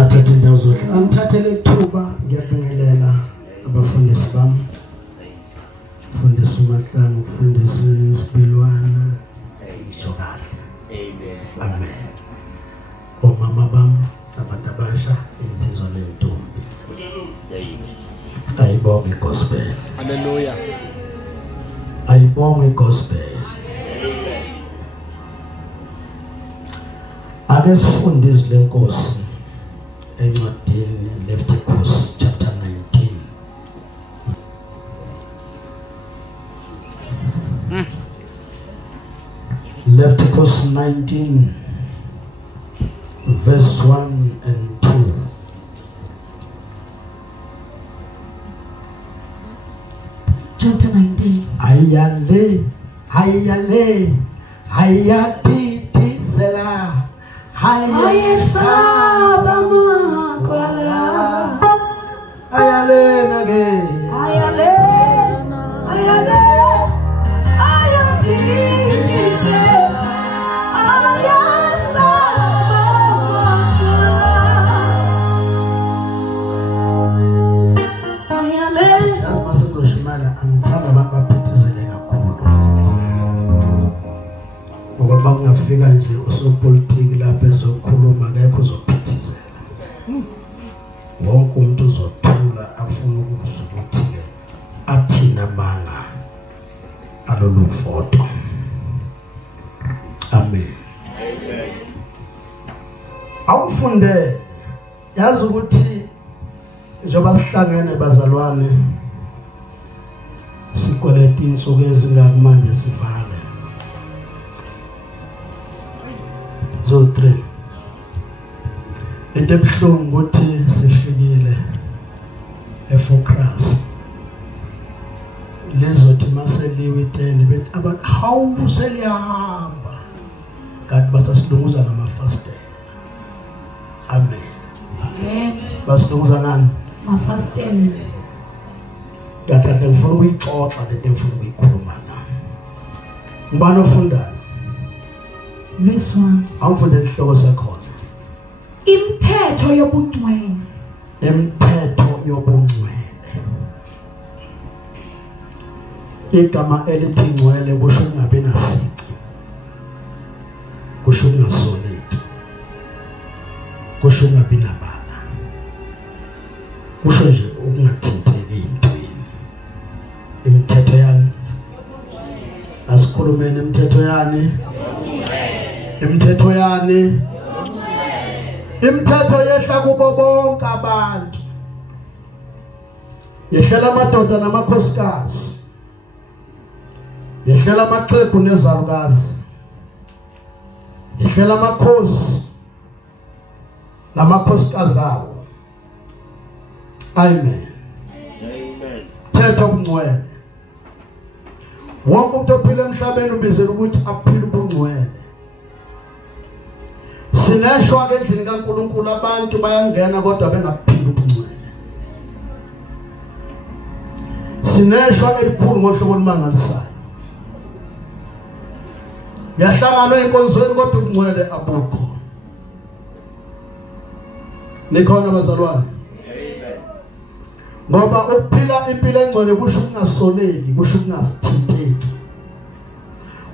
Ngathatha indawo zonke. Angithathele ithuba ngiyabingelela abafundisi bami. Fundisa uMahlangu, fundisa uSibilwana. Isho kahle. Amen. Omama bami, abantu abasha, insizwa nentombi. Ayibonge gospel. Hallelujah. Ayibonge gospel. Ake sifunde izwi lenkosi encwadini Leviticus chapter 19. Leviticus 19 verse 1 and 2. Chapter 19. Ayale, ayale, ayati tisela, Ayesaba makwala. ayale nage, Ayale, ayale, ayati tisela, ayesaba makwala. Ayale. yazi masenzo shimala angithanda abantu baphithizele kakhulu. Ngoba bangafika nje usopolitiki lapha ezokhuluma akekho uzophithizela. Wonke umuntu uzothula afuna ukuzwa ukuthi ke athina manga alolu voto. Amen. Awufunde yazi ukuthi njengoba sihlangene bazalwane sikweleta insuku ezingaki manje sivale. So 3. Into ebuhlungu ukuthi sifikile eFocus. Lezothi maseliwe itene bethi abantu hawu seliyahamba. Kanti basasilunguza namafastela. Amen. Amen. Basilunguza ngani? Mafastela. Kahle ngifuna ukuyixoxa lento engifuna ukuyikhuluma la. Ngibani ofundayo? Verse 1. Awufundele isihloko sakhona. Imithetho yobungcwele. Imithetho yobungcwele. Igama elithi ngcwele kusho kungabi nasici. Kusho kungasoleti. Kusho kungabi nabala. Kusho nje ukungathinteki intweni. Imithetho yani? Asikhulumeni imithetho yani? Imithetho yani? Imithetho yehla kubo bonke abantu. Yehlela amadoda namakhosikazi. Yehlela amaxhegu nezalukazi. Yehlela amakhosi namakhosikazi awo. Amen. Amen. Thetho ubungcwele. Wonke umuntu ophila emhlabeni ubizela ukuthi aphile ubungcwele. Sineshwa ke endlini kaNkulunkulu abantu bayangena kodwa bengaphili ubungcwele. Sineshwa elikhulu ngohlobo olumangalisayo. Yahlangana enkonzweni kodwa ubungcwele abukho. Nikhona bazalwane? Amen. Ngoba ukuphila impilo engcwele kusho ukungasoleki, kusho ukungazithinteki.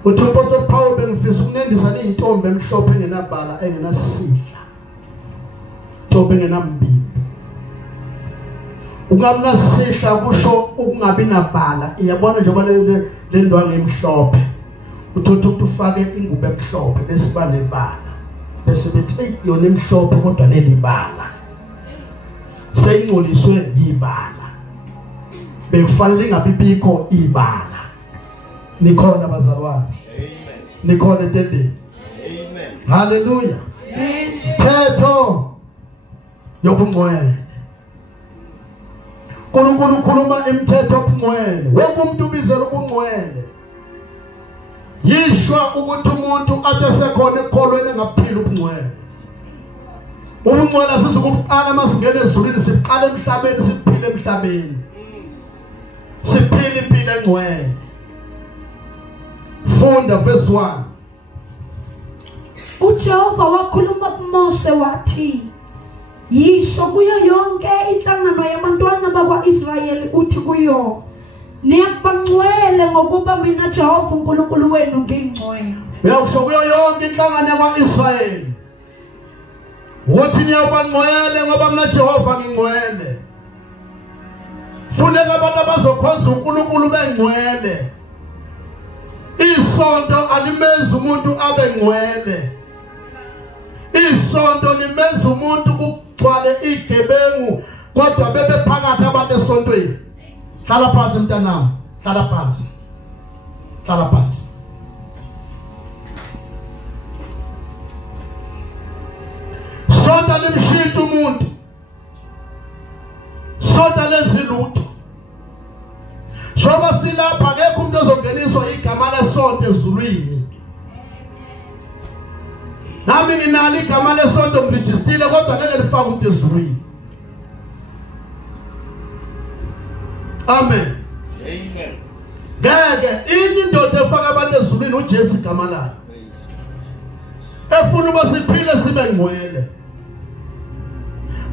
Uthi umpostoli Paul bengifisa ukunendisa intombi emhlophe engenabala engenasidla. Intombi engenambili. Ungabi nasidla kusho ukungabi nabala. Iyabona njengoba le ndwangu emhlophe. Uthi umuntu ufake ingubo emhlophe bese banebala. Bese bethi yona emhlophe kodwa lelibala. Seyingcoliswe yibala. Bekufanele ingabibikho ibala. Nikhona bazalwane. Amen. Nikhona entendeni. Amen. Hallelujah. Amen. Thetho yobungcwele. UNkulunkulu ukhuluma imithetho yobungcwele. Wonke umuntu ubizela ubungcwele. Yishwa ukuthi umuntu ade sekhona ekholweni engaphili ubungcwele. Ubungcwele asizukuqala masingene ezulwini siqala emhlabeni siphile emhlabeni. Siphile impilo engcwele. Funda verse 1. uJehova wakhuluma kuMose wathi yisho kuyo yonke inhlangano yabantwana bakwa-Israyeli uthi kuyo, niyabangcwele ngokuba mina Jehova uNkulunkulu wenu ngingcwele. Uyasho kuyo yonke inhlangano yakwa-Israyeli uthi niyabangcwele ngoba mina Jehova ngingcwele. Funeka abantu abazokhonza uNkulunkulu bengcwele. Isonto alimenza umuntu abe ngcwele. Isonto limenza umuntu kugcwale igebengu kodwa bebe phakathi abantu esontweni. Hlala phansi mntanami, hlala phansi. Hlala phansi. Sonto limshintsha umuntu. Sonto lenza lutho. Shoba silapha akekho umuntu ozongeniswa igama lesonto ezulwini. Nami nginalo igama lesonto ngirejistile kodwa ngeke lifake umuntu ezulwini. Amen. Amen. Ngeke inye indoda efaka abantu ezulwini uJesu igama layo. Efuna uba siphile sibe ngcwele.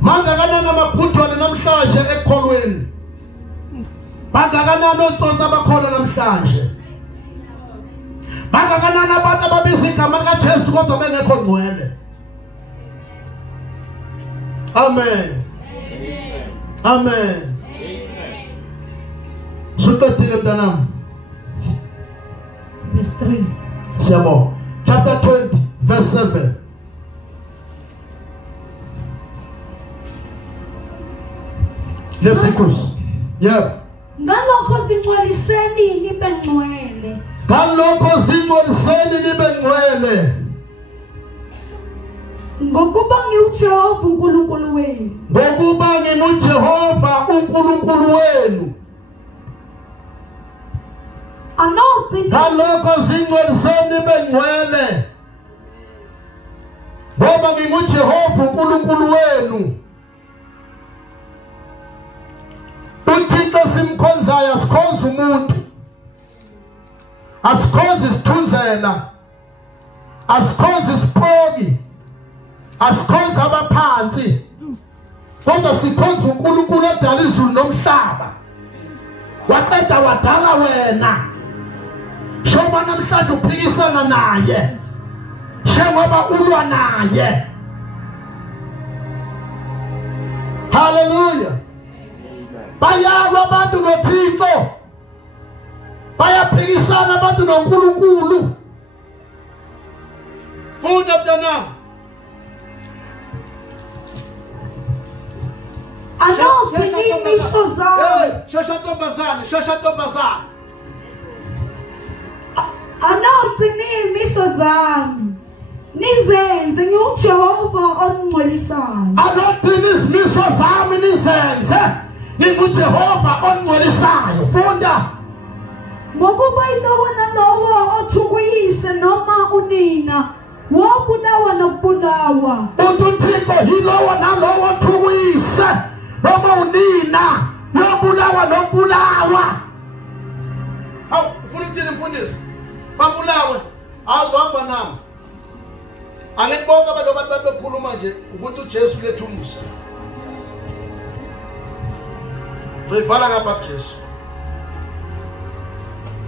Mangakanani amaphunthwane namhlanje ekholweni. Bangakanani otsotsi abakhona namhlanje. Bangakanani abantu ababiza igama likaJesu kodwa bengekho ngcwele. Amen. Amen. Suqedile mntanami. Verse 3. Siyabonga. Chapter 20 verse 7. Leviticus. Yeah. Ngalokho zingcweliseni nibe ngcwele. Ngalokho zingcweliseni nibe ngcwele. Ngokuba ngiuJehova uNkulunkulu wenu. Ngokuba nginuJehova uNkulunkulu wenu. Ngalokho zingcweliseni nibe ngcwele. Ngoba nginuJehova uNkulunkulu wenu. uThixo simkhonzayo asikhonza umuntu. Asikhonza isithunzela. Asikhonza isipoki. Asikhonza abaphansi. Kodwa sikhonza uNkulunkulu odala izulu nomhlaba. Waqeda wadala wena. Shoba namhlanje uphikisana naye. Njengoba ulwa naye. Hallelujah. Bayalwa abantu noThixo. Bayaphikisana abantu noNkulunkulu. Funda mntanami. Anothi imiso zami. Shosha ntombazana. Anothi imiso zami. Nizenze ngiuJehova ongcwelisayo. Anothi izimiso zami nizenze. NginguJehova ongcwelisayo. Funda. Ngokuba ilowo nalowo othukuyise noma unina wobulawa nokubulawa. uThixo yilowo nalowo othukuyise noma unina wobulawa nokubulawa. Hawu ufuna ukuthini mfundisi? Babulawe azohamba nami. Angibonke abantu bekhuluma nje ukuthi uJesu lethu umusa. Zoyivala ngapha kuJesu.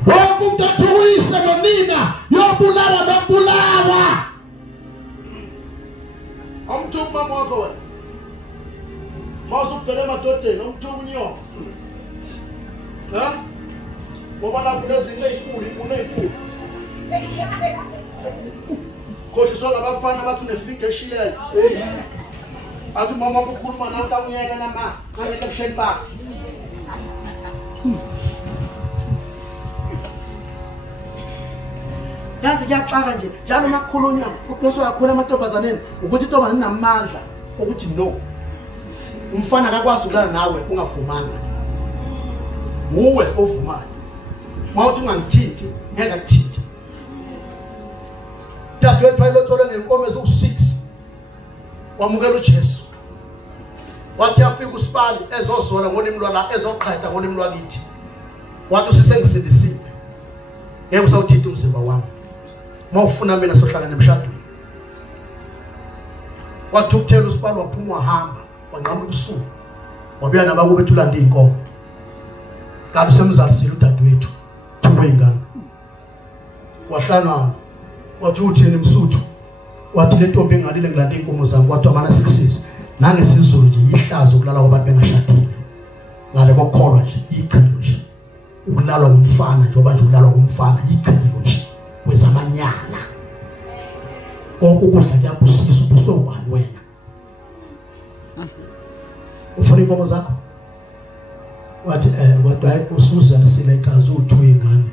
Wonke umuntu othukuyise nonina yobulawa nokubulawa. Awumthuki mama wakho wena. Mawusubheke emadodeni awumthuki unyoko. Ha? Ngoba lapho lezinto ezinkulu kunezinkulu. Khohliswa ngabafana bathi unefide eshileyo. Athi mama ukukhuluma nawe kawuyeka nama. Ngeke kusheni bakho. Yazi kuyaxaka nje njalo makukhulunywa kuphoswa kakhulu amantombazaneni ukuthi intombazane inamandla ukuthi no. Umfana akakwazi ukulala nawe ungavumanga. Uwe ovumayo. Mawuthi ungangithinti ngeke akuthinti. Dadewethu wayelotsholwe ngenkomo eziwu6. Wamukela uJesu. Wathi afika uSipali ezozola ngolimi lwala ezoqhaitha ngolimi lwakithi. Wathi usisengisindisile. Ngeke usawuthinta umzimba wami. Mawufuna mina sohlangana emshadweni. wathi ukuthela usipalo waphuma wahamba wanqamba ubusuku wabuya nabakube ethulanda inkomo kanti semzalisile udadewethu thuwe ingane wahlangana wathi uthini Msuthu wathi le ntombi engalile ngilanda inkomo zami kwathi amana 6 nangesizulu nje ihlazo kulala kwabantu bengashadile ngale kokholwa nje ichilo nje ukulalwa ngumfana njengoba nje ulalwa ngumfana ichilo nje kwezamanyana konke ukudla kuyabusisa ubusowani wena ufuna inkomo zakho wathi wathi hayi usuzalisile igazi uthuwe ingane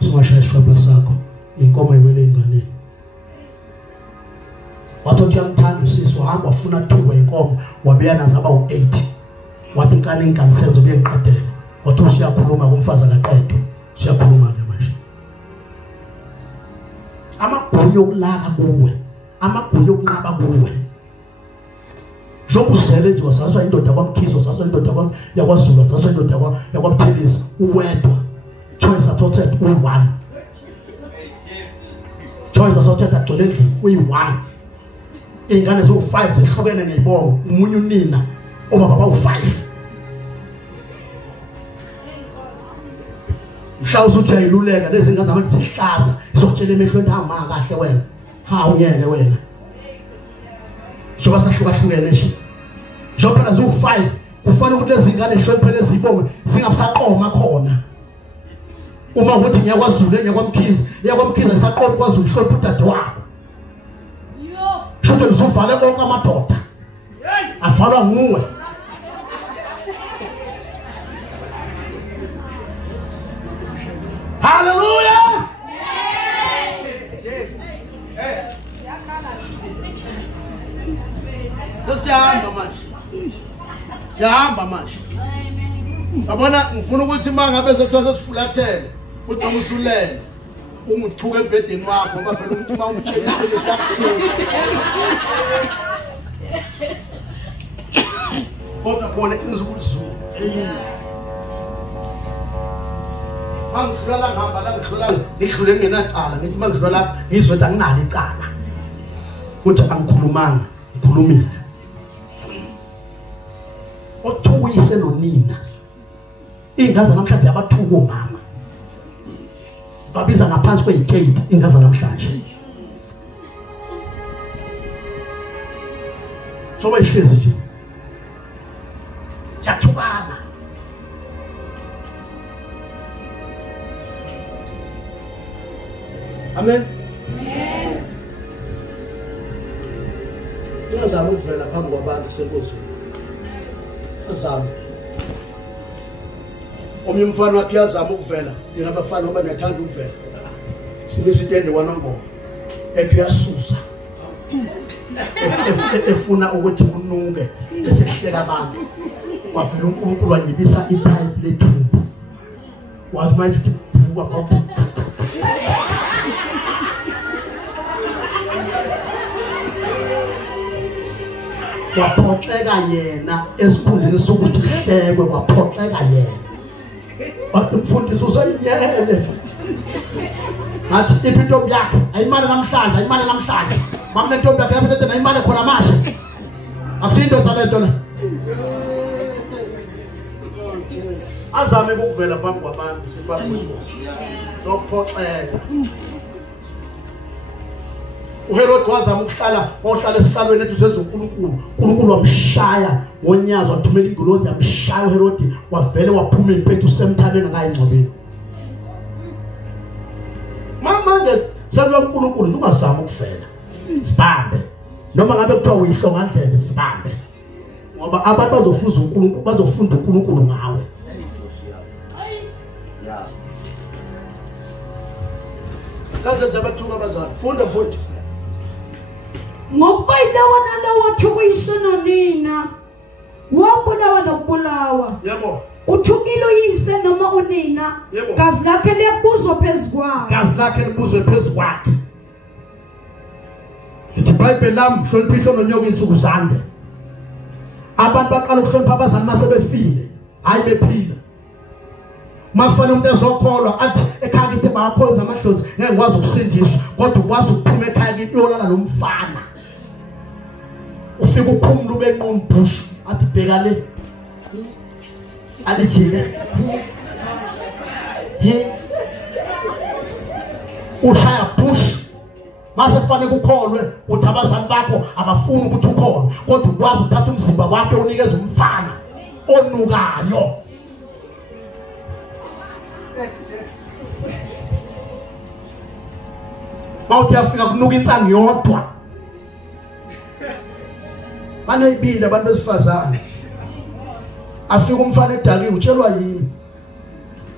singashayishwa basakho inkomo iwele ingane wathi uyamthanda usisi wahamba wafuna thuwe inkomo wabeyana zaba u8 wathi nkani inkaniselo ubuye ngiqedele wathi usiyakhuluma kumfazi akaqedwe siyakhuluma ke manje amagunyo okulala kuwe amagunyo okunqaba kuwe jobuzele nje wasaswa indoda kwaMkhizo wasaswa indoda yakwaZulu wasaswa indoda yakwaButhelezi uwedwa choice atothet uyi1 choice atothet agcwele endlini uyi1 ingane zo5 zihlukene ngeyibongo umunye unina obaba bawu5 mhlawumbe uthi ayiluleka lezi ngane zabantu zihlaza izokutshela emehlweni hama kahle wena ha ungeke wena shoba sahlukahlukene nje njengoba zo5 kufanele ukuthi lezi ngane ehloniphele ezibongo singabusaqoma khona uma ukuthi ngiyakwaZulu ngiyakwaMkhize isaqoma kwaZulu hlonipha udade wakho shobe ngizovale konke amadoda avalwa nguwe hallelujah siyahamba manje yabona ngifuna ukuthi mangabe sokuthola sifulathele ukuthi umusulele ungithuke ebhedeni wakho ngoba phela umuntu mawumtshela kodwa khona izukuzulu mangidlula ngihamba la ngidlule ngingenacala ngithi mangidlula lapha ngizwe ukuthi anginalo icala ukuthi angikhulumanga ngikhulumile othukuyise nonina ingaza namhlanje yabathuko mama sibabiza ngaphansi kwegate ingaza namhlanje soba ihlezi nje siyathukana amen ngizama ukuvela phambi kwabantu senkozweni azama omnye umfana wakhe yazama ukuvela yena abafana ngoba niyathanda ukuvela sinisitende wanongoma ethi uyasusa efuna ukuthi kunuke esekuhleka abantu wavela uNkulunkulu wanyibisa ipipe lethumbu wathi manje kwafaka kwaphoxeka yena esikhundleni sokuthi hlekwe kwaphoxeka yena wathi mfundisi usayinyele ngathi iphi intombi yakhe ayimane namhlanje mama nentombi yakhe yaphethe ayimane khona manje akusindoda lento le azame ukuvela phambi kwabantu siphambi kwenkosi sokuphoxeka uHerod wazama ukuhlala esihlalweni eduze uNkulunkulu wamshaya ngonyaka wathumela ingilozi yamshaya uHerod wavele waphuma impethu semthaneni ngayingcobeni manje selwa uNkulunkulu ungazama ukuvela sibambe noma ngabe kuthiwa uyihlonga ndlebe sibambe ngoba abantu bazofuza uNkulunkulu bazofunda uNkulunkulu ngawe kaze abathuka bazana funda futhi ngokuba ilawa nalawa thukuyise nonina wabulawa nokubulawa yebo uthukile uyise noma unina gazi lakhe liyabuzwa phezu kwakhe ithi iBhayibheli lami hlonipha ihlo nonyoko insuku zande abantu baqala ukuhlonipha abazali mase befile hayi bephila mafana umuntu ezokholwa athi ekhaya kithi bakhonza amadlozi ngeke ngikwazi ukusindiswa kodwa ukwazi ukuphuma ekhaya kithi yolala nomfana ufika ukhumula ubenqona bush athi bheka le alijike ushaya bush mase kufanele ukholwe uthi abazali bakho abafuni ukuthi ukholwe kodwa ukwazi ukuthatha umzimba wakhe unikeze umfana onukayo. Mawuthi yafika kunuka insangu yodwa baneyibindi abantu besifazane afika umfana edakiwe utshelwa yini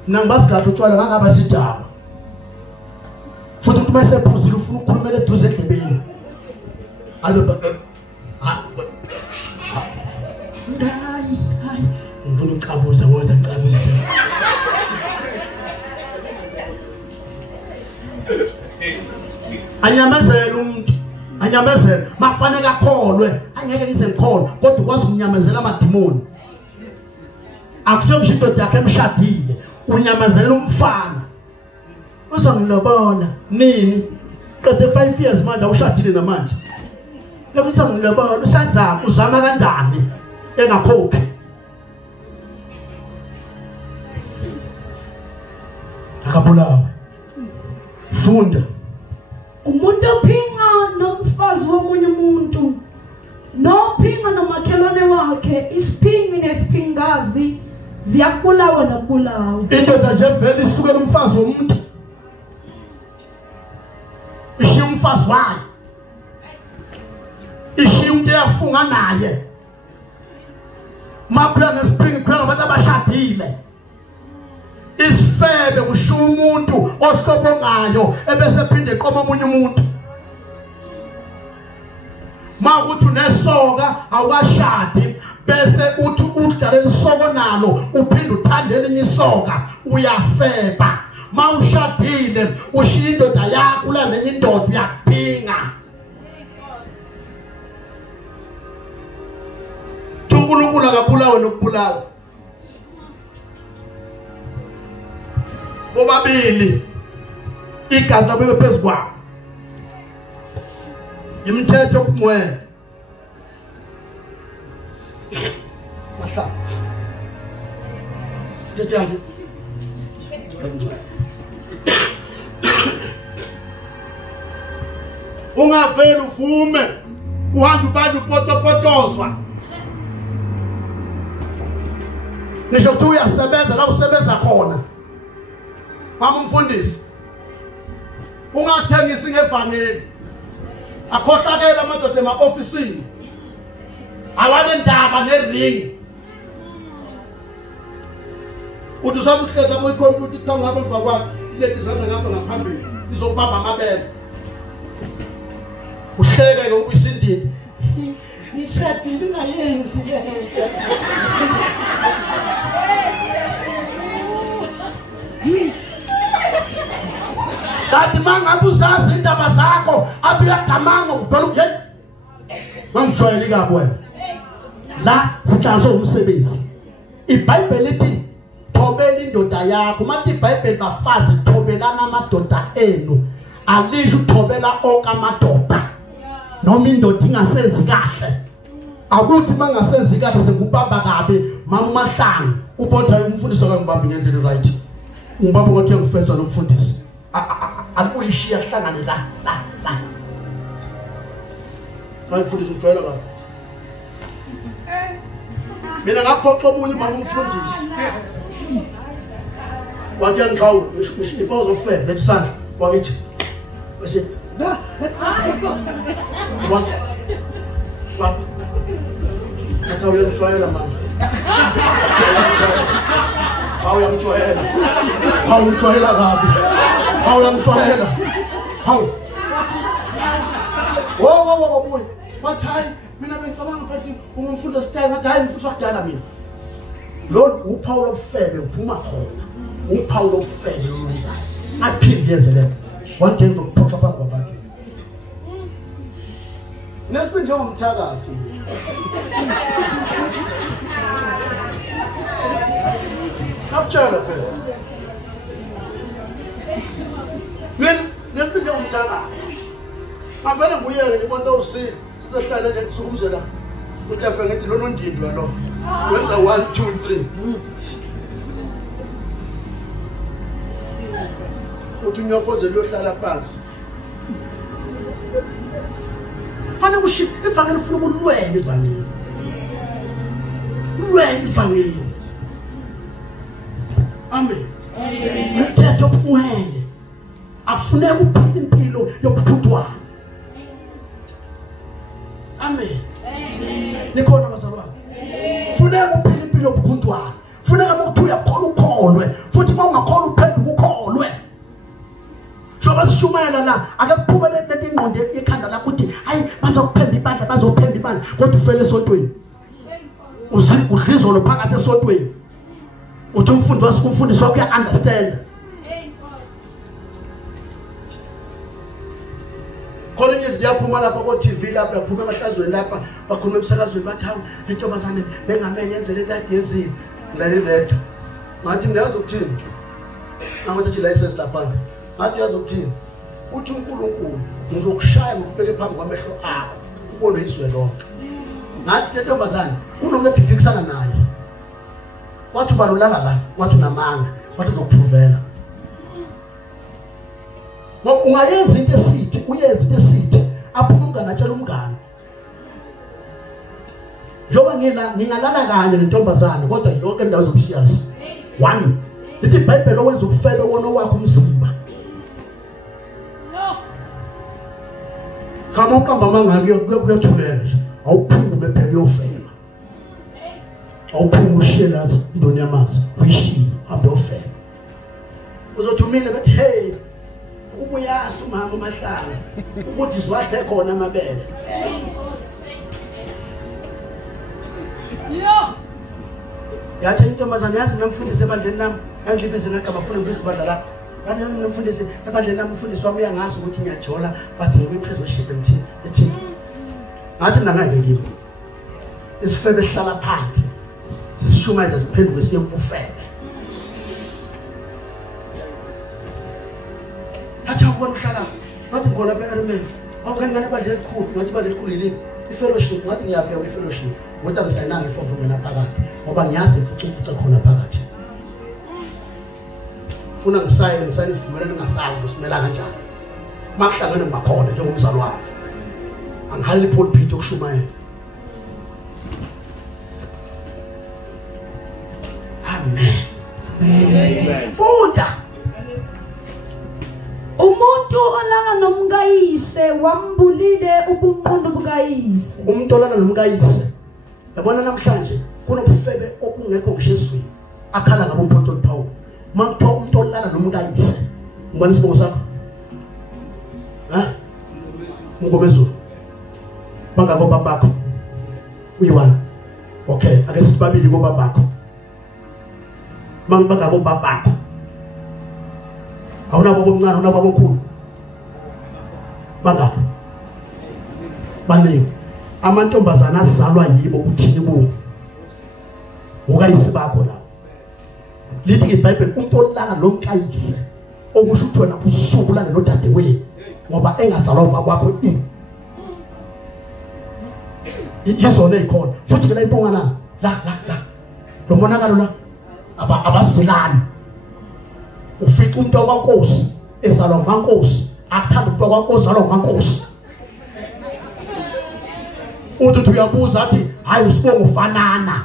mina ngibasigada utshwala ngangaba sidaba futhi uthi mase phuzile ufuna ukukhulumela eduze edlebeni abe hayi ngifuna ukucabuza ngoba ngicabuza anyamezela umuntu anyamezela mafanele akholwe angeke ngize ngikholwe kodwa ukwazi ukunyamezela amadimoni akusiyo ngisho indoda yakhe emshadile unyamezela umfana uzongilobona nini qede 5 years manje awushadile namanje lokho uzongilobona usazama uzama kanjani engakhokhi akabulawa funda umuntu ophinga nomfazi womunye umuntu nophinga nomakhelwane wakhe isiphingi nesiphingazi ziyabulawa nokubulawa. Indoda nje vele isukela umfazi womuntu ishiya umfazi wayo ishiya umuntu eyafunga naye makhula nesiphingi khula ngabantu abashadile isifebe kushiya umuntu ohlobongayo ebese phinde eqoma omunye umuntu makuthi unesoka awashadi bese uthi udlale isoko nalo uphinde uthande elinye isoka uyafeba mawushadile ushiya indoda yakho la nenye indoda yakuphinga uNkulunkulu akabulawe nokubulawa bobabili igazi labo phezulu kwabo imithetho kumwena mahlala tete ungaveli uvume uhambe ubani upotopotozwa ngisho ukuthi uyasebenza la usebenza khona mama umfundisi ungathengisi ngevangeli akhohlakela amadoda ema-ofisini awane ndaba nering uthi usabe uhleza moyikhompyutha ithango ngapha emva kwakho ileti izandla ngapha ngaphambili izokubamba amabele uhleke-ke ubuyisindini ngishadile ungayenzi lento kanti mangabe uzazi indaba zakho athi uyagamanga uvela hey mangijwayele kabi wena la sitshazwe umsebenzi iBhayibheli lithi thobela indoda yakho mathi iBhayibheli bafazi thobelana amadoda enu alisho uthobela onke amadoda noma indoda ingasenzi kahle akuthi mangasenzi kahle sekubamba kabi mama Mahlanga ubotha umfundisi akangibambi ngendlela right ngibamba ukuthi ngifesa lo mfundisi akuyishiya hlangane la mfundisi mfela kabi mina ngaphoxa omunye mama umfundisi wathi ngixawu ngiphoza ufela lesandla wangithi bese what Nakaw yung try naman. How yung try na? How yung try na gabi? How yung try na? How? Wow, boy. Patay, minabensawang pati umumfunda style na dahil mfusakya namin. Lord, uphawu lobufebe uphuma khona. Uphawu lobufebe olwenzayo. Aphinde yenze le. One day ngokuphoxa phambi kwabantu. Nesiphi njengomthakathi. Kaptshela phela. Mina nesiphi njengomthakathi. Avele nguyele ibonto usile. sizohlala le sukumzela uhlafa ngithi lo nondindwa lo wenza 1 2 3 uthi unyokoze liyohlala phansi fanele kuship ivangeli ufuna ukulwela ivangeli ulwela ivangeli amen umthetho omngcwele afuneka ukuphila impilo yokuphunthwana amen nikhona bazalwane funeka ukuphila impilo yokuphunthwana funeka ukuthi uyakholwa ukholwe futhi uma ungakholwa uphenduka ukholwe Shoba sishumayela la akakuphuma leti ingqondo ekhanda lakho uthi hayi bazokuphemba ibandla kodwa ufele esontweni udlizo lo phakathi esontweni uthi umfundisi wakho uya understand khona nje ndiyaphuma lapha ko TV lapha yaphuma emahlazweni lapha bakhuluma emsakazweni bathi hawu lentombazane bengamele yenzele kade yenzile ngaleletho ngathi niyazi ukuthini ngathi license lapha ngathi yazi ukuthini uthi uNkulunkulu ngizokushaya ngikubeke phambi kwamehlo akho ubone izwe lonke ngathi lentombazane kunomuntu ephikisana naye wathi balulala la wathi unamanga wathi uzokuphuvela ngoba ungayenza into esithi uyenza into esithi aphuma umngane atshela umngane njoba ngingalala kanye nentombazane kodwa yonke indawo zokusiyazi 1 lithi iBhayibheli owenza ukufela wona wakho umzimba kama ukamba manga kuyathulela nje awuphume phela uyofela awuphume ushiye lathi indoni yamazi uyishiye hambe ofela uzothumile bathi hey ubuyasa umama uMahlanga ukuthi siwahle khona amabele yathi intombazane yazi namfundise ebandleni nami angibizele ngakaba funa ngizibandla la kanti nami namfundise ebandleni nami umfundisi wami uyangazi ukuthi ngiyajola but ngikwipresentation emthini ethi ngathi mina ngeke kimi isifebe sihlala phansi sishumayeza siphenduke siye kufebe acha kubona uhlala ngathi ngona beRMN awungangane ebandleni elikhulu ngathi ibandla elikhulu yini ifellowship ngathi ngiyafika kwifellowship kodwa ngisayinanga ifomu ngena phakathi ngoba ngiyazi futhi khona phakathi funa ngisayine isivumelwano engasazi ngosimela kanjani makuhlangene ngakhona njengomzali wami angihali pulpit yokushumayela amen funda umuntu olala nomkayise wambulile ubunqondo bukayise umuntu olala nomkayise yabona namhlanje kunobufebe okungekho ngishezweni akhala ngabo umphoto Paul makuthiwa umuntu olala nomkayise ngibona isibongo sakho Ngomezulu bangabo babakho uyi1 okay ake sithi babili ko babakho bangabo babakho awunabo bomncane awunabo bomkhulu bangapha baningi amantombazana azalwa yibo uthini kuwo ukayise bakho la lithi iBhayibheli umuntu olala nomkayise okusho ukuthi wena usuku lana nodadewenu ngoba engazalwa kwakho izona ezikhona futhi ke la impongana la lo monakalo la abasilani ufika umuntu wakwaNkosi ezalwa nguNkosi akuthanda umuntu wakwaNkosi ezalwa nguNkosi uthi uyabuza athi hayi usibongo ufanana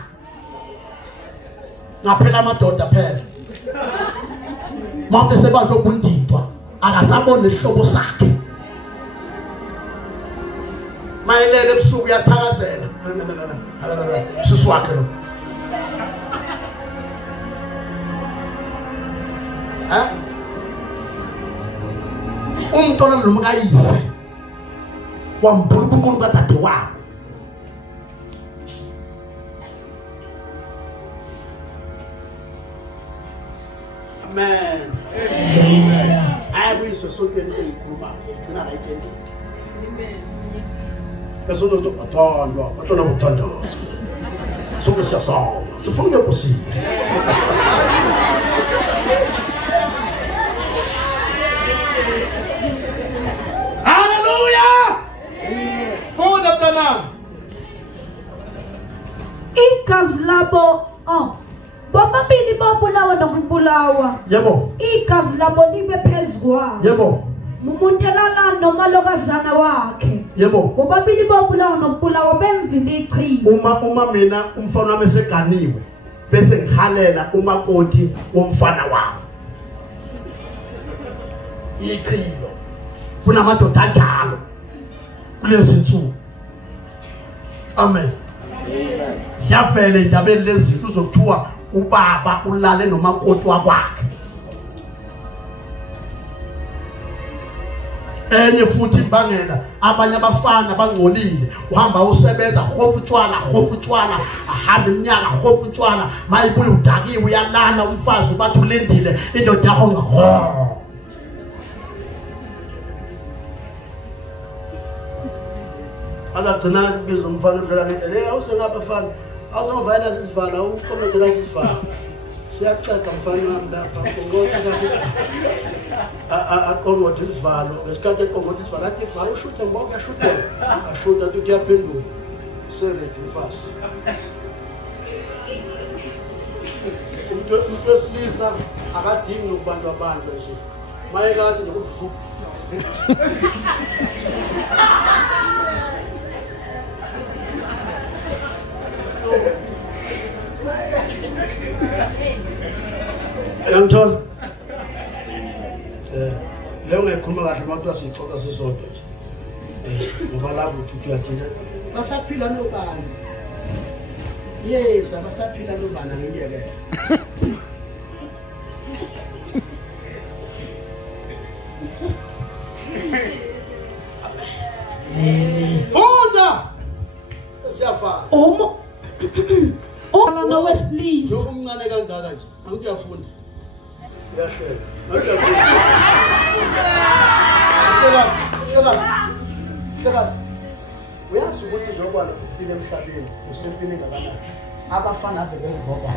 ngaphela amadoda phela manje sebanjwe ubundidwa akasabone isihlobo sakhe mayelele ebusuku uyathakazela sisi wakhe lo umuntu olala nomkayise wambula ubunqondo kadade wabo amen ayabuyiswa sontweni eyikhulumayo igcina la itendeni amen esonto bathandwa bathandwa ukuthandaza sonke siyasonga sifuna ukusiza haleluya funda mntana Bam. Igazi labo bobabili babulawa nokubulawa. Yebo. Igazi labo libe phezukwa. Yebo. Umuntu elala nomalokazana wakhe. Yebo. Bobabili babulawa nokubulawa benzile ichibi. Uma mina umfana wami eseganiwe bese ngihalela umakoti womfana wami. Iqhilo. Kunamadoda anjalo kulezi nsuku. Amen. Siyafela indabeni lezi uzokuthiwa ubaba ulale nomakoti wakwakhe. Enye futhi imbangela abanye abafana bangcolile uhamba usebenza hofu utshwala ahamba iminyaka hofu utshwala mayibuye udakiwe uyalala umfazi bathi ulindile indoda yakho ngaho. Akagcina biza umfana udlala ngendlela hey awusengapha fana awuzovayina zisivala ukomedela zisivala siyaxexa mfana wami lapha ngokuthi akongoda isivalo ngesikhathi ekongoda isivalo athi bhala ushuthe ngoba uyashutela ashuta ukuthi uyaphendula seredi mfasi umuntu wesilisa akadingi ukubantu abantu nje maye kathi nje kubusuku Yangithola leo ngikhuluma kahle manje asixoxa sisodwa nje ngoba lapho uthi uyathina basaphila nobani yes abasaphila nobani ngiyeke funda siyafana No wesilisa umncane kangaka nje angithi uyafunda uyashela shela uyazi ukuthi njengoba ufike emhlabeni usempini ngakanani abafana ave bevuka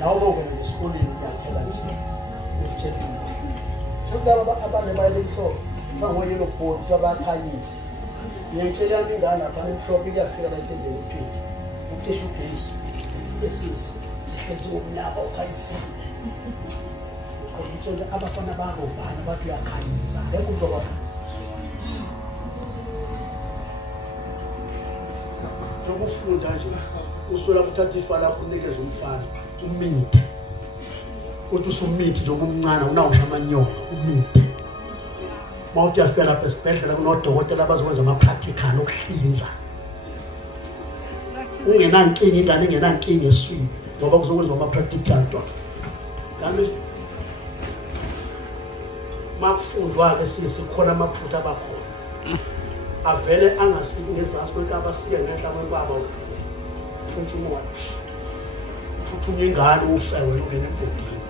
nawo ngoba esikoleni uyathela nje uthela sokudaba abanye bayemhlobo bangoye lokho sabakhanyisa ngiyitshela yami ingane lapha emhlobo iyafika la entendeni uphinde ucishe ugesi esisi sihlezi ngokunyaka ukhayisa kodwa abafana barobana bathi uyakhanyisa ngeke uzoba ukufunda nje usola kuthatha ifa lakho unikeze umfana umithe uthi usumithi nje kumncane unawusha amanyoko umithe mawuthi uyafika lapha esibhedlela kunodokotela abazokwenza ama-practical okuhlinza ungenankinga ingane ingenankinga eswini ngoba kuzokwenza ama-practical twa kanti makufundwa-ke sikhona amaphutha abakhona avele angasiki ngezansi kwentaba siye ngehla kwenkwaba uphuthume wathi uphuthume ingane ufe wena ungene emgodini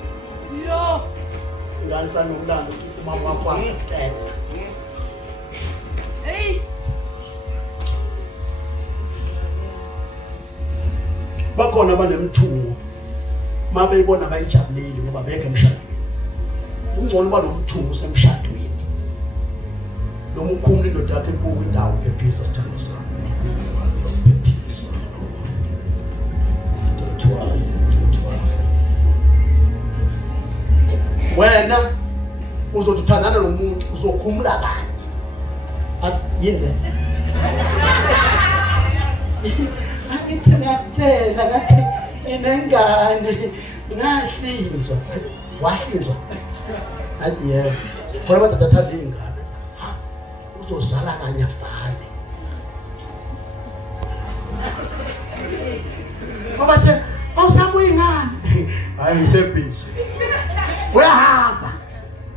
ingane sanomlando umama wakho akuthetha bakhona abanemthungo mabeyibona bayijabulile ngoba beke emshadweni ungcono uba nomthungo usemshadweni noma ukhumula indoda yakhe kuwe indawo ephisa sithando sami ephisa wena uzothi uthandana nomuntu uzokhumula kanye yini angithi ngiyakutshela ngathi inengane ngahlinzwa wahlinzwa athi yebo khona bathi athanda ingane uzozala kanye afane ngoba nje awusabuya ingane hayi ngisebhizi uyahamba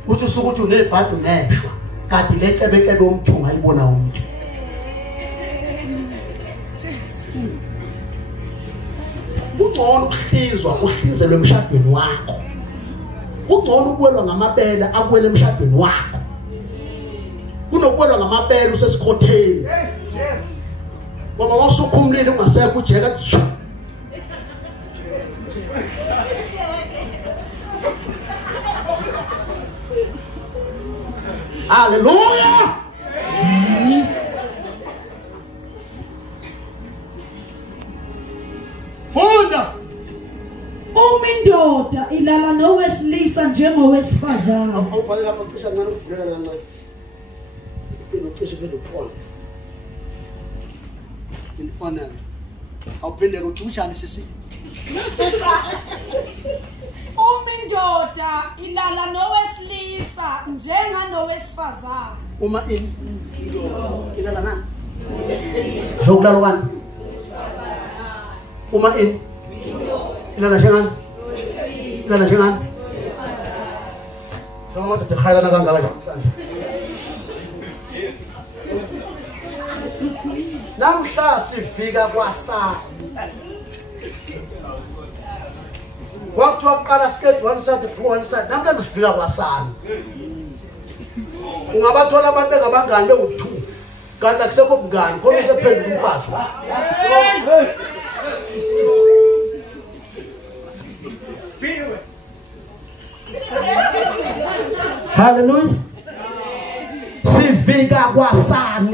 uthi usukuthi unebhadi uneshwa kanti lecebekebe umthunga ayibona umuntu ungcono ukuhlinzwa uhlinzelwe emshadweni wakho ungcono ukuwelwa ngamabele akuwele emshadweni wakho kunokuwelwa ngamabele usesikhotheni ngoba mawusukhumulile ungasekho ujeka athi haleluya indoda ilala nowesilisa njengowesifazane. Awufanele lapha cisha ngani ukuvuleka kancane. Ucishe phela ukhona. Infonela. Awuphinde uthumshane sisi. Indoda ilala nowesilisa njenganowesifazane. Uma indoda ilala nani? Zokulala kwani? Uma ilala njengani? Ilala njengani? Zomuntu tekhala kangaka namhlanje. Namhla sifika kwaSara. Wakati waqala skate one side to one side namhlanje sifika kwaSara. Ungabathola abantu engabangani be-2 kanti akusekho ubungani khona usephendula umfazi. Hallelujah. Sifika kwaSara.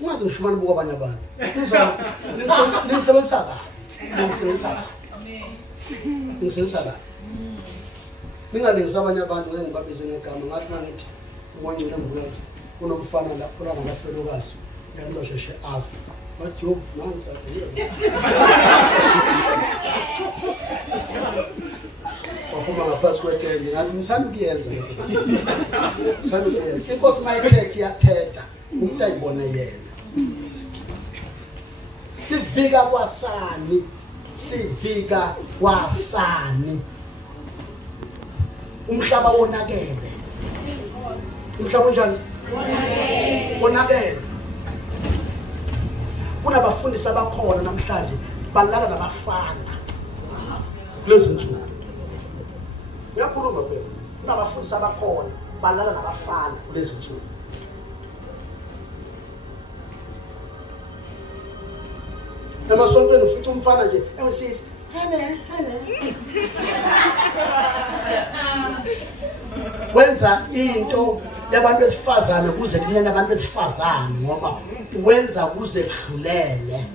Ungathi ngishumana buka abanye abantu. Nimsebenza kahle. Ningalengisa abanye abantu ngeke ngibabize ngegama ngathi nangithi umoya ngene ngibuyela kunomfana la khona ngamafelokazi yento sheshe afa. Bathi yo nanti waphuma ngaphansi kwetende ngathi ngisanda ukuyenza inkosi mayithethe iyathetha umuntu ayibona yena. Sifika kwaSani umhlaba wonakele. Umhlaba unjani? Wonakele. Kunabafundisi abakhona namhlanje balala nabafana kulezi nsuku. Uyakhuluma phela. Kunabafundisi abakhona balala nabafana kulezi nsuku. Emasontweni ufica umfana nje ewusisi hele wenza into yabantu besifazane kuze kunyanya abantu besifazane ngoba wenza kuze kudlulele.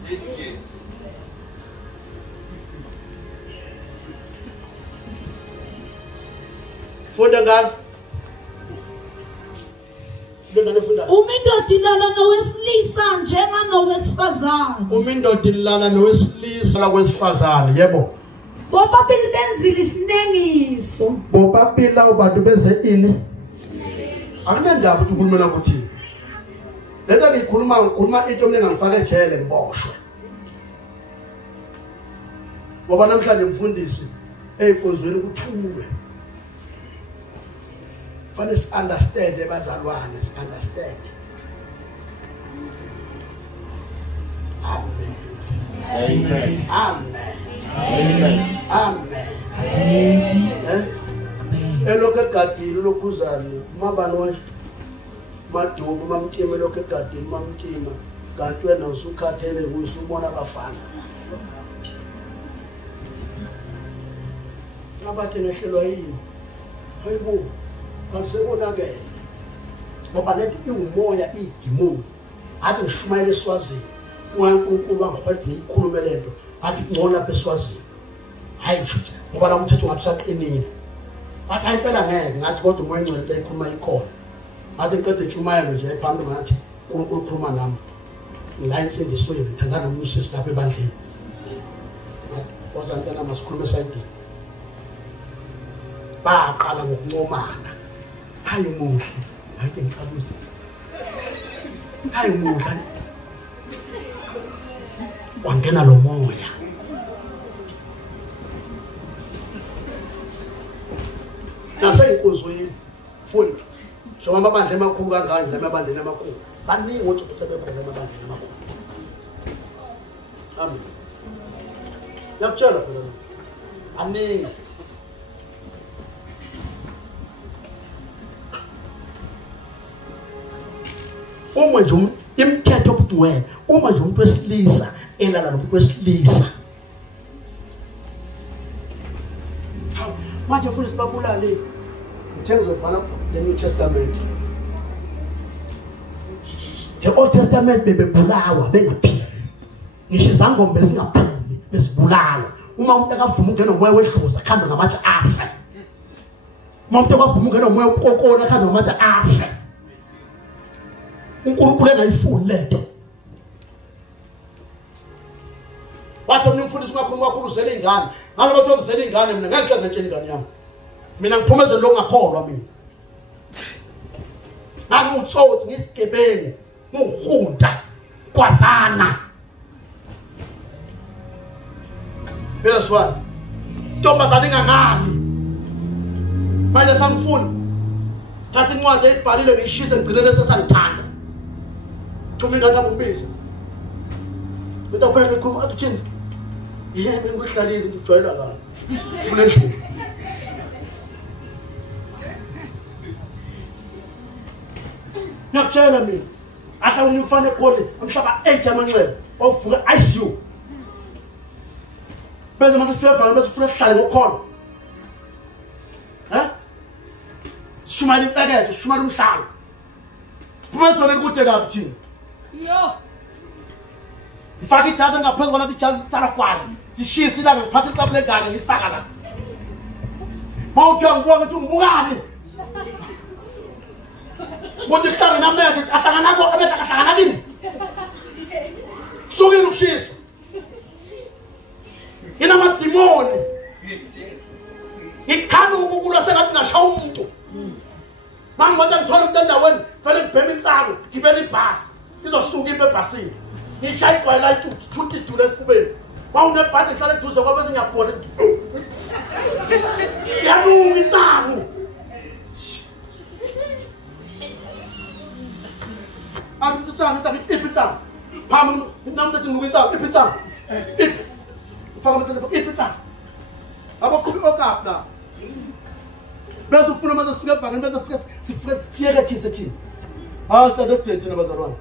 Funda ngani? Indoda ilala nowesilisa njenganowesifazane. Indoda ilala nowesilisa kwesifazane, yebo. Bobabili benzile isinengiso. Bobabili abantu benze ini? Akunendaba ukuthi ukhuluma nakuthini. Lento ngikhuluma into mina ngifake ejele ngiboshwe. Ngoba namhlanje mfundisi eyinkonzweni kuthulwe. Fanele si understand abazalwane, si understand. Amen. Amen. Amen. Amen. Amen. Elokhu egadile lokuzana mabani wanje madubu mamtima elokhu egadile mamtima kanti wena usukhathele nguyisubona abafana. Ngabathe nehlelwa yini? Hayibo Ansekonakele ngoba lento iwumoya idimoni athi ngishumayele eSwazini uNkulunkulu wangifethe ngikhulume lento athi ngcono lapha eSwazini hayi futhi ngoba la umthetho ngathi saqinile bathi impela ngeke ngathi kodwa umoya ngcwele into ekhuluma ikhona athi ngicede ngishumayele nje ephambili ngathi uNkulunkulu ukhuluma nami la insindisweni ngithandana nomsisi lapha ebandleni wazantana masikhulume sayidini baqala ngokuncomana. Hayi muhle ake ngicabuze hayi muhle kwangena lo moya naseyinkonzweni futhi njengoba amabandla amakhulu kanganje lamabandla amakhulu baningi ukuthi sebekhona amabandla amakhulu. Amen. Yakutshela phela aningi uma nje imithetho obungcwele uma nje umuntu wesilisa elala nomuntu wesilisa manje futhi sibabulale ngithenga uzovala the New Testament. The Old Testament bebebulawa bengaphili ngisho izangoma bezingaphili bezibulawa uma umuntu akavuma ungena umoya wedlozi akhambe ngamatshe afe uma umuntu akavuma ungena umoya ukokona akhambe ngamatshe afe uNkulunkulu engayifuni lento wathi umfundisi ungakhuluma kakhulu uzela ingane ngalo bathi ngizela ingane mina ngeke ngitshela ingane yami mina ngiphumeze lo ngakholwa mina ngangutsothi ngisigebeni nguhunda kwazana bezwana ntombazana ingangani manje sangifuna thatha incwadi ayibhalile ngiyishise ngigcinele sesangithanda thuma ingane yami ngibisa beta phela ngikhuluma athi thini yena ngihlalile ngijwayela kahle ufuna nje nakutshela mina ahla umfana eGoli amhlaba 8 amanxeba ovuka ICU bese manje sifuna bese ufuna sihlale ngokhona shumali imfekethe shumali umhlalo siphuma sona kude kabi thina yo ifaka ijazi ngaphezu kwala ijazi tsala kwayo ishisi la ngiphatha insapho legane ngifaka la mawuthi ngibona ukuthi ungibukani What is coming up there? Asanganago, Asanagin. So you she's in a matimony. He can't go to a show. Man, what I'm told him that when Philip Pemminsang, he very pass. He's a so give a passing. He shy quite like to put it to the food. Found that party started to survive in a port. Yeah, no, it's down. I'm just saying that it's a Pam, number to move it out, if it's up. If it's up. About could look up now. Best of full of the and better first team. I was adopted to Nazaran.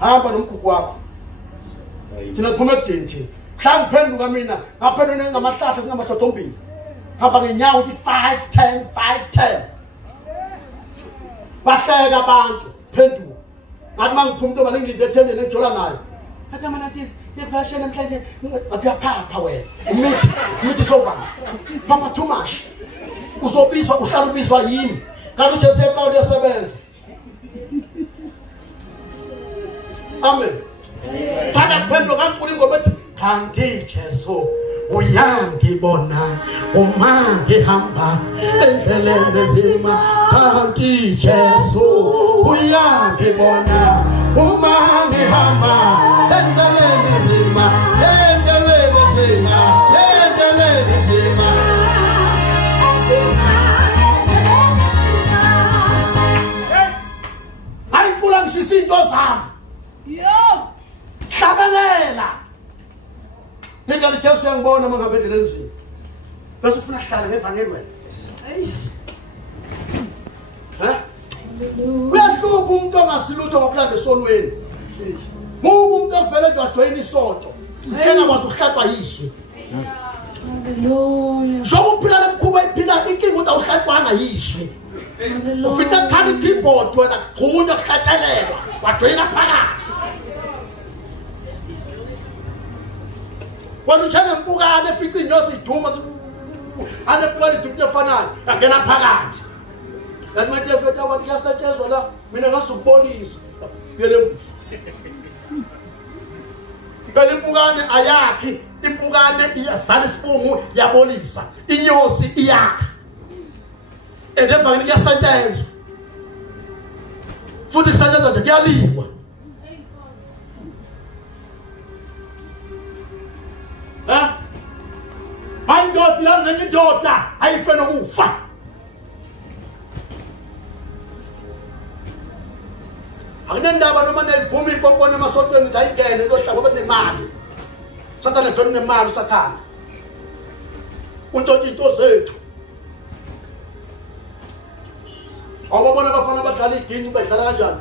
I'm a Kukwa. To not commit it. Can't pen Gamina, I'm penning the massage of Namatombi. How about now 5-10, 5-10. Bashaga Band. Pentu. Adman Kumdo and the ten and Jolanai. Atamanakis, the fashion and play a power. Meet is over. Papa too much. Uso peace or shall be for him. Can you just say about your servants? Amen. Father Pentu, I'm putting over can't teach us so. Oyangi bona, omangi hamba, engelene zima, kanti Jesu. Oyangi bona, omangi hamba, engelene zima, engelene zima, engelene zima. Ay pulang sisito sa. Yo. Sabalela. Nigga the Chelsea young boy among a better than see. That's a flash shot of anyway. Huh? We are so boom to a salute of a club the son way. Move the fellow to a training sort. Then I was to shut by issue. So put them Kuwait Pina thinking without shut one issue. If it can't people to a cool of Catalera, but train a parat. When you tell them Buga and everything else is too much and the blood to the fanal, again a pagat. That my dear father, what you suggest, or minerals of police. Pugane Ayaki, in Pugane, Salisbumu, Yabolisa, in Yosi, Iyak. And therefore, yes, sometimes. For the standard of the Gali. My daughter, and your daughter, I fell a wolf. And then there was a man for me, but one of my sons and I can go shop over the man. Sometimes I turn the man Satan. Until it was it. Our one of our father Batali king by Sarajan,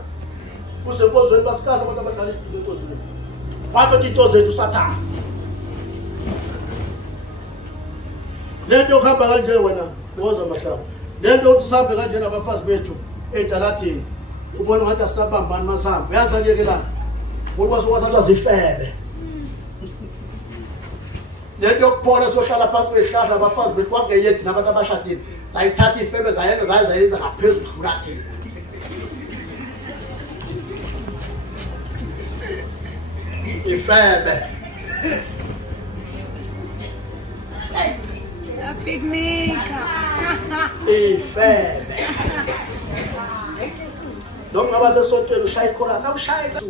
who supposed to have started with the Batali. What did it was to Satan? Let you come back when I was a master. Then don't sub the legend of a first bed to 8 Latin. One what a sub and Masam. Where's the regular? ngoba sokwathathwa zifebe lento yokuphola sohlala phansi kwehlahla abafazi bethu kwakungeyedi nabantu abashadile zayithatha ifebe zayenza ngaphezulu kudlula thina ifebe A picnica. ifebe noma ngaba sesontweni ushaya ikhona awushaya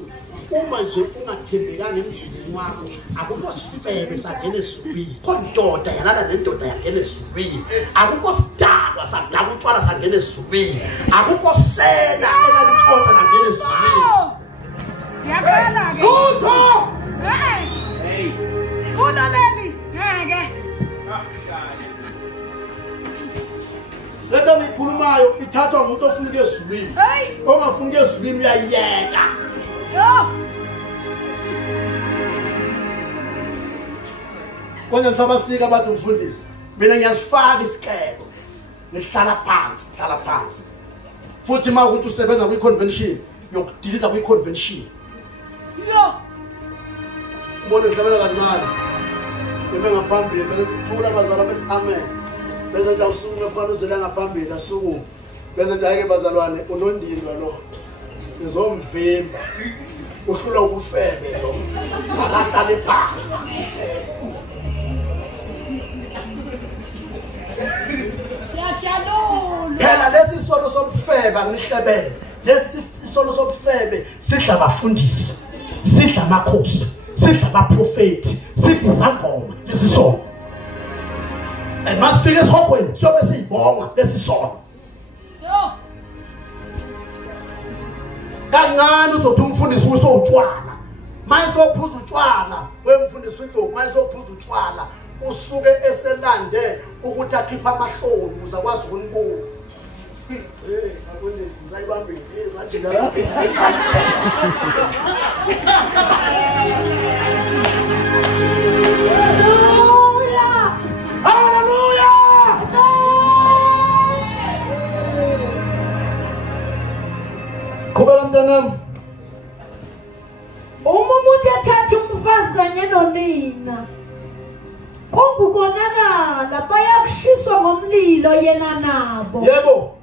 uma nje ungathembekanga emzini wakho akukho sifebe sangena esubini kondoda yalala nendoda yangena esubini akukho sidalwa sadala utshwala sangena esubini akukho sena elalitshonza sangena esubini Siyakhala ke. Lutho Hey. Kuloleli. Ngeke. lento ngikhulumayo ithathwa umuntu ofuna ukuyesubini Hey. ongafuna ukuyesubini uyayeka Yo. konje nisabasika abantu mfundisi mina ngiyasifaka isikelo ngihlala phansi futhi uma ukuthi usebenza kwi-convention yokudiliza kwi-convention Yo. ubone ngihlabela kancane bebe ngaphambili bese kuthula abazalwa bethi amen bese nje usuku ngefanele uzela ngaphambili asuku bese nje ayike bazalwane unondindwa lo izomvimba uhlula ukufebe lo akahlale phansi Siyajabula. phela lesi isono somfebe angihlebele lesi isono somfebe sidla abafundisi sidla amakhosi sidla abaprofeti sidla izangoma lesi sono masifike esihogweni siyobe siyibonga lesi sono Yo. kancane uzothi umfundisi usowutshwala mayesophuza utshwala wemfundisi uNdlovu mayesophuza utshwala usuke eselande ukuthi akhipha amahloni ukuze akwazi ukunibuka akule ngayibambile ngajika Hallelujah. qhubeka mntanami Umuntu ethatha umfazi kanye nonina kongukonakala bayakushiswa ngomlilo yena nabo yebo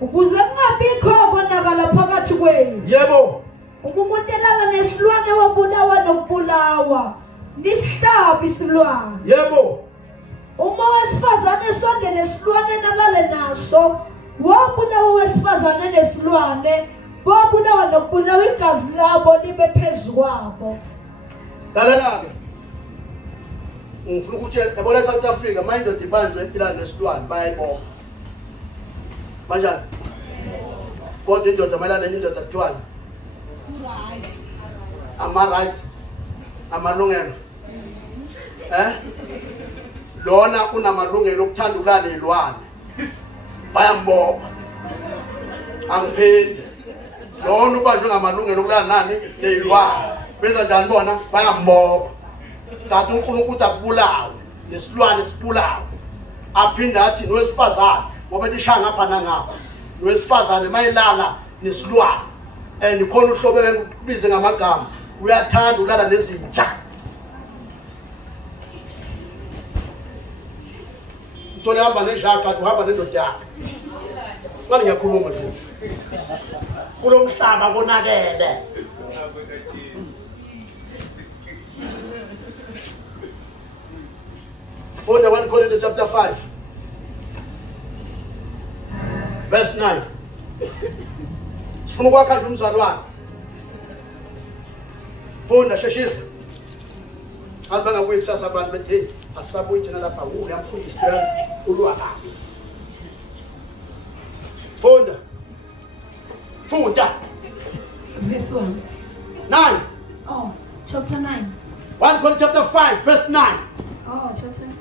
ukuze kungabikho konakala phakathi kwenu yebo umuntu elala nesilwane wabulawa nokubulawa nisihlabi isilwane yebo uma wesifazane esonde nesilwane nalale naso wabulawa wesifazane nesilwane wabulawa nokubulawa igazi labo libe phezu kwabo lalela-ke ngifuna ukuthi yabona eSouth Africa uma indoda ibanjwe ilana nesilwane bayayibonga kanjani kodwa indoda mayelana nenye indoda kuthiwani Right. ama-right amalungelo lona unamalungelo okuthanda ukulala ney'lwane bayambonga angiphinde lona ubanjwe ngamalungelo okulala nani ney'lwane benza njani bona bayambonga kanti uNkulunkulu ukuthi akubulawe nesilwane sibulawe aphinde athi nowesifazane ngoba lishaya ngapha nangapha nowesifazane mayelala nesilwane and khona uhlobo engikubize ngamagama uyathanda ukulala nezinja utole hamba nejaka uhamba nendoda yakhe ngani ngiyakhuluma nje kulo mhlaba konakele Funda 1 Corinthians chapter 5 verse 9 sifuna ukwakha nje umzalwane funda sheshisa abantu bangabuyi kusasa abantu bethi hey asabuyi thina lapha uyamfundisa ulwa kabi funda verse 1 9 oh chapter 9 1 Corinthians chapter 5 verse 9 oh chapter 5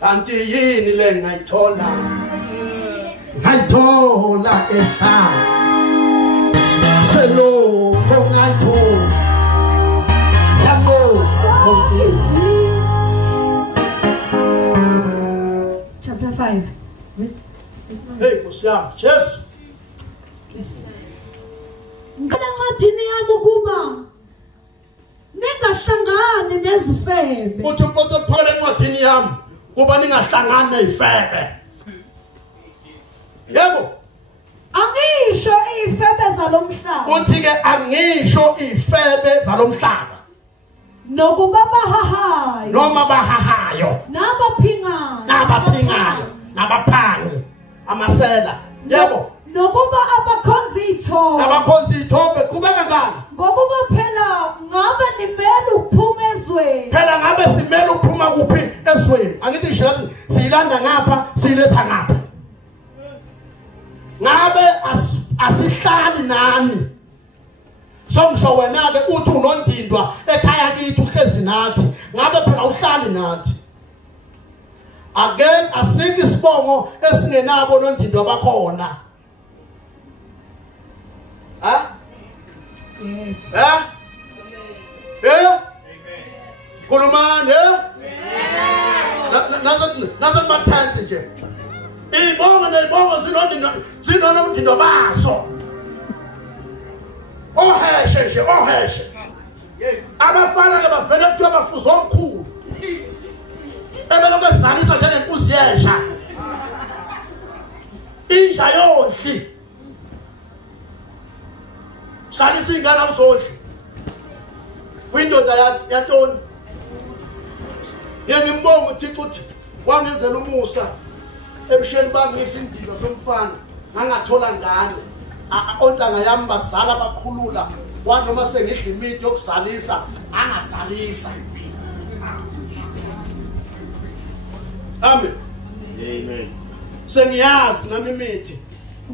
kanti yini le ngayithola ehlala selo ngayithola yabo chapter 5 verse 9 hey kusiyam Jesu Please. encwadini yami ukuba ningahlangani nezifebe. Uthi umpostoli Paul encwadini yami kuba ningahlangani nezifebe. Yebo. Angisho izifebe zalomhlaba. Uthi ke angisho izifebe zalomhlaba. Nokuba bahahayo. Noma bahahayo. Nabaphingayo. Nabaphingayo. Nabaphangi. Amasela. Yebo. Nokuba abakhonza izithombe. Abakhonza izithombe kubeka ngani? Ngokuba phela ngabe nimele ukuphuma ezweni. Phela ngabe simele ukuphuma kuphi ezweni? Angithi ngisho ukuthi siyilanda ngapha siletha ngapha. Ngabe asihlali nani. Songisho wena ke uthi unondindwa ekhaya kithi uhlezi nathi. Ngabe phela uhlali nathi. Again asike isibongo esingenabo nondindwa bakhona. Ha? Ha? Kulumani, nazo mathansi nje. Ibongo nebongo zinonondindwa baso. Oheshe nje, oheshe. Abafana ke bavela kuthiwa abafuzo omkhulu. Ebelokhu ezalisa njengenkuzi yesha. Inja yodli. Salisa ingane uzodli. Kwindoda yantoni. Yena imbongo uThixo uthi wangenzela umusa ebusheni bami ngesindiza somfana ngangathola ngane. Ontanga yami bazala bakhulula wanoma sengidla imithi yokusalisa angasalisa. Amen. Amen. Sengiyazi nami imithi.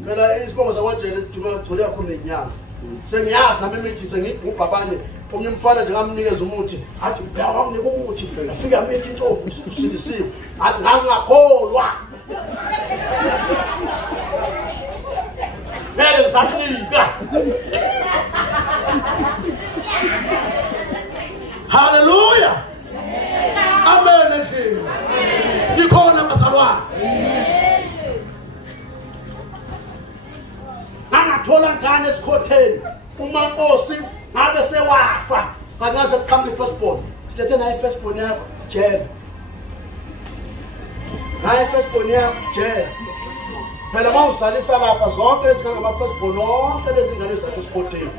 Phela isibongo sakwaJele esidumela kuthole yakho nenyanga. Sengiyazi nami imithi sengigubha abanye. Omnye umfana nje ngamnikeza umuthi athi uyawanginika umuthi ngafika imithi intombi usilisiwe. Athi ngangakholwa. Ngeke ngisakunika. Hallelujah. Amen endlini. Nikhona bazalwane. Angathola ngane esikhotheni uMankosi ngabe sewafa kangaze kuqhamuka ifirstborn silethe naye ifirstborn yakho jela naye ifirstborn yakho jela phela mawusalisa lapha zonke lezi ngane ama-firstborn onke lezi ngane zasesikhotheni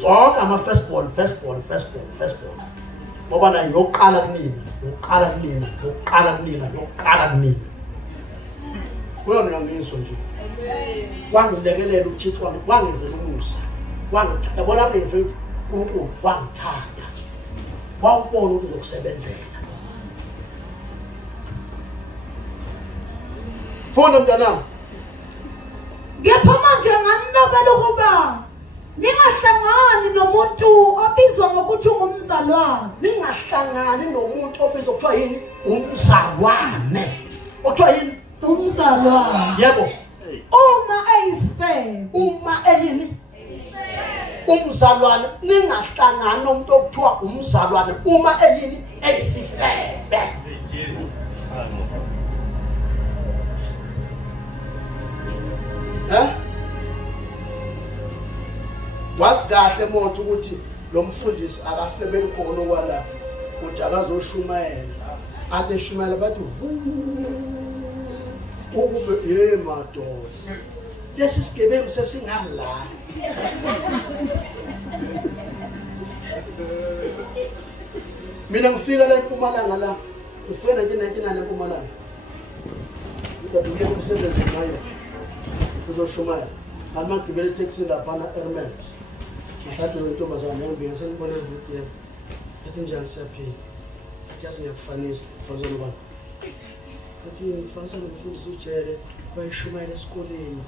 zonke ama-firstborn ngoba nayo yokuqala kunina kuyona ngiso nje wangilekelela uThixo wami wangenzela umusa yabona lapho ngifike uNkulunkulu wangithanda wawubona ukuthi ngizokusebenzela. Funda mntanami. Ngepha manje nganilobela ukuba ningahlangani nomuntu obizwa ngokuthi ungumzalwane. Ningahlangani nomuntu obizwa kuthiwa yini? Umzalwane. Okuthiwa yini? Umzalwane. Yebo. Uma eyini? Umzalwane. Ningahlangani nomuntu okuthiwa umzalwane uma eyini? Eyisifebe. Wasikahle motho ukuthi lo mfundisi akafebeli khona okwala ukuthi akazoshumayela ade shumayela bathi ukube madoda lesi sigebengu sesingala mina ngifika la eMpumalanga la ngifika 1999 eMpumalanga ngidabule umsebenzi ngayo uzoshumaya alma ngibele taxi lapha na Hermes ngasathi lentombazana ngibinga senibonela ukuthi yebo ethi njani siyaphila athi asiyakufanisa mfazana bani athi mfazana ngifundisa uJele bayishumayela esikoleni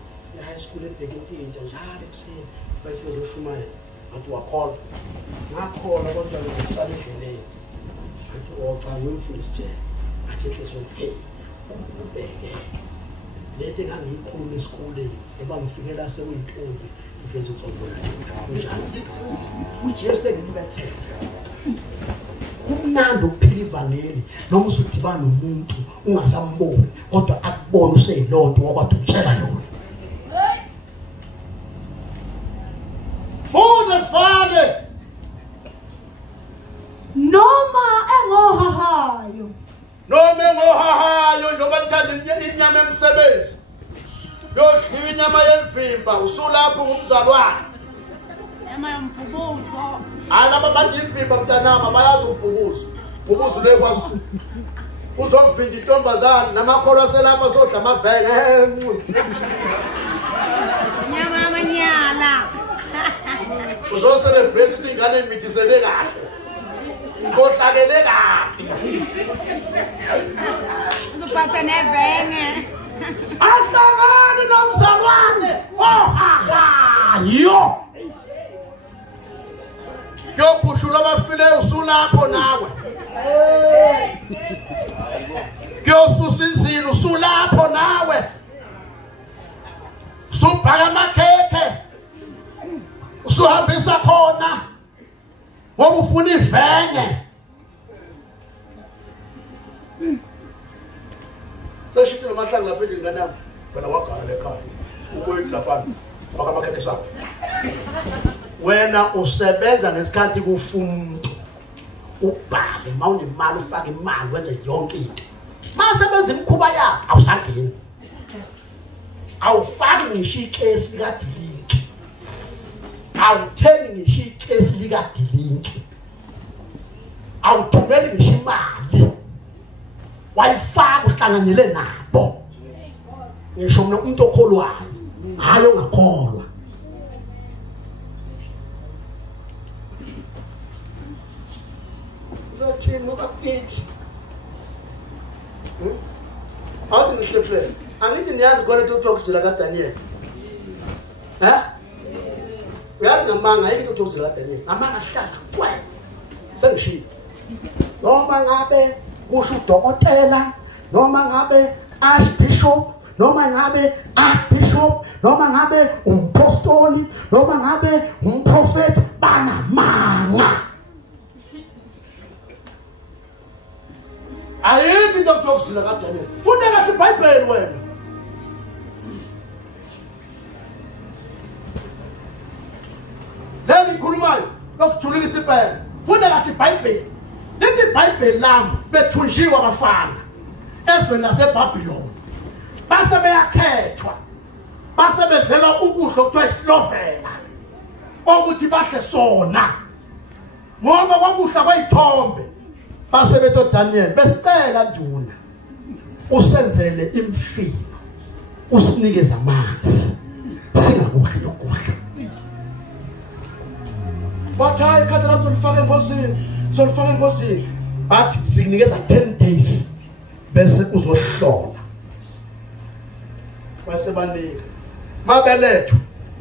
high school ebhekintinto njalo ekuseni bayifika ushumayela athi wakhola ngakhola kodwa ngisale endleleni athi ocha ngimfundisa uJele athi ehleswe hey ubheke lento engangiyikhuluma esikoleni eba ngifikela sekuyintombi ngiveze uCombona njalo uJesu engibethele kumnandi ukuphila ivangeli noma usudibana nomuntu ungasamboni kodwa akubona useyilonto wakwathi utshela yona yodliwa inyama yemvimba usulapho ngumzalwane Nyama yompubuzo. alaba bantu imvimba mntanama bayazi umpubuzo ubuzo lekwasu uzovinda intombazana namakholo aselapha sodla amavenge Nyama yamanyala. uzocelebrate ingane emithisele kahle kohlakele kahle Uzophatha nevenge. ahlangane nomzalwane ohaha yo yophushula abafile usulapho nawe yosusa inzilo usulapho nawe subhaka amakhekhe usuhambisa khona ngoba ufuna ivenge seshithe namahlanga lapha endinganami wena wagala lekhaya ukoyidlapana bakamakhekhe sakho wena usebenza ngesikhathi kufumuntu ubhale mawunemali ufake imali wenze yonke into masebenza imkhuba yakho awusangeni awufaki ngisho ikesi likadilinki awuthengi ngisho ikesi likadilinki awuthumeli ngisho imali wayifaka uhlanganele nabo ngisho mina umuntu okholwayo hayi ongakholwa zathini ngoba kithi awuthi nihlephele angithi niyazi khona ukuthi ukuzila kaDaniel uyazi ngamanga ayikho ukuthi ukuzila kaDaniel amanga ahlala kwe sengishiye noma ngabe kusho udokotela noma ngabe archbishop noma ngabe archbishop noma ngabe umpostoli noma ngabe umprofeti banamanga ayikho into okuzila kaDaniel funda kahle iBhayibheli wena leli khulumayo lokujulisa iBhayibheli funda kahle iBhayibheli lithi iBhayibheli lami bethunjiwe abafana ezweni laseBhabhiloni base beyakhethwa basebenzela ukudla okuthiwa isilovela ukuthi bahle sona ngoba kwakuhla kwayithombe base beto Daniel besicela nduna usenzele imfino usinikeze amanzi singakudli lokudla bathi hayi khadi lapho lifake engozini bathi sikunikeza 10 days bese uzohlola bese banika mabelethwa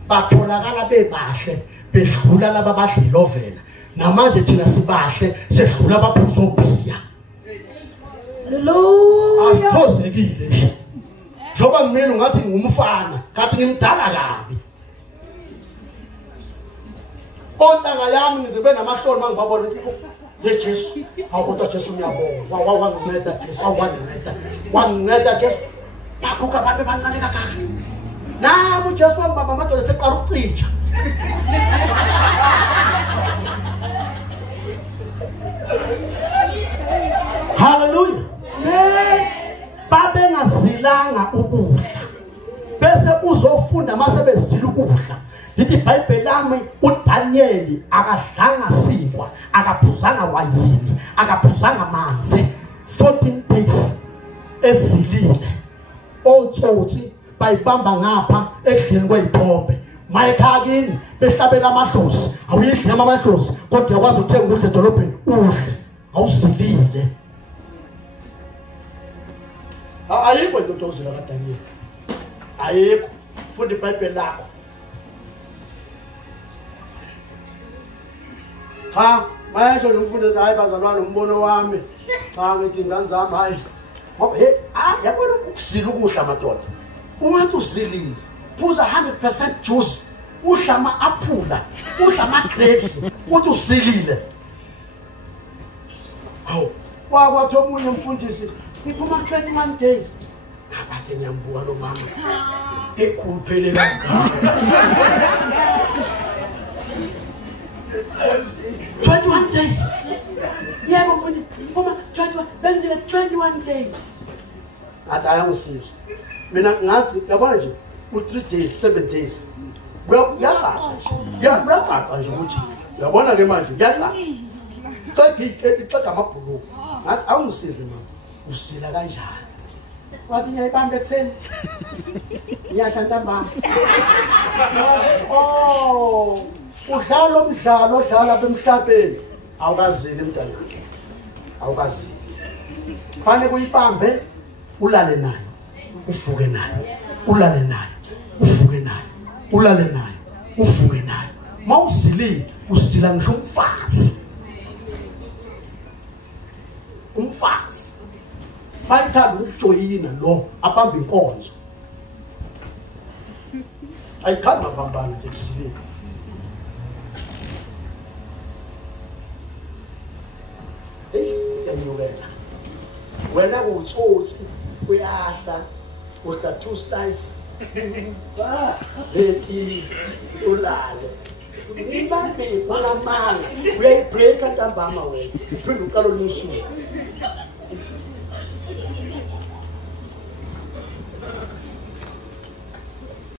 batholakala bebahle bedlula laba badlilovela namanje thina sibahle sedlula abaphuzo obhiya Hallelujah. asiphozekile nje njoba mina ungathi ngumfana kanti ngimdala kabi ontanga yami ngizibe namahloni mangibabona yeJesu awukuthi Jesu ngiyabonga wanginceda Jesu wanginceda Jesu bakhuka abantu bancane kakaka nabo Jesu baba amadoda seqala ukucija hallelujah babe ngazilanga ukudla bese uzofunda mase bezila ukudla lithi iBhayibheli lami uDaniel akadlanga sikwa akaphuzanga wayini akaphuzanga amanzi 14 days ezilile otsotsi bayibamba ngapha ekudleni kweyithombe mayikhakini behlabela amadlozi awuyidli amadlozi kodwa yakwazi ukuthenga ukudla edolobheni udle awusilile ayikho into ozila kaDaniel ayikho funda iBhayibheli lakho cha mayasho nomfundisi hayi bazalwane umbono wami cha ngithi ingane zami hayi ngoba yabona ukusila ukudla madoda ungathi usilile phuza 100% juice udla ama-aphula udla ama-grapes uthi usilile hawu wakwathi omunye umfundisi iphuma 21 days abathe nyambuka lo mama ekhuluphele kangaka 21 days yebo mfundisi phuma 21 benzile 21 days athi ayangisiza mina ngazi yabona nje 3 days 7 days uyaqaqa nje uyaqaqa nje ukuthi uyabona ke manje uyaqaqa ceda amabhuluku ngathi awungisize mama usila kanjani wathi ngiyayibamba ekseni ngiyakha ntambama udlala umdlalo odlala bemhlabeni awukazili mntanami awukazili fanele kuyibambe ulale nayo uvuke nayo ulale nayo uvuke nayo ulale nayo uvuke nayo mawuzilile usila ngisho umfazi bayithanda ukujoyina lo abamba inkonzo ayikhamba bambana ekusileni yanyukela wena utsotsi uyahla udla 2 slices lethi ulale ibambe unamanga uyayibreaka ntambama wena uphinde uqala olusuku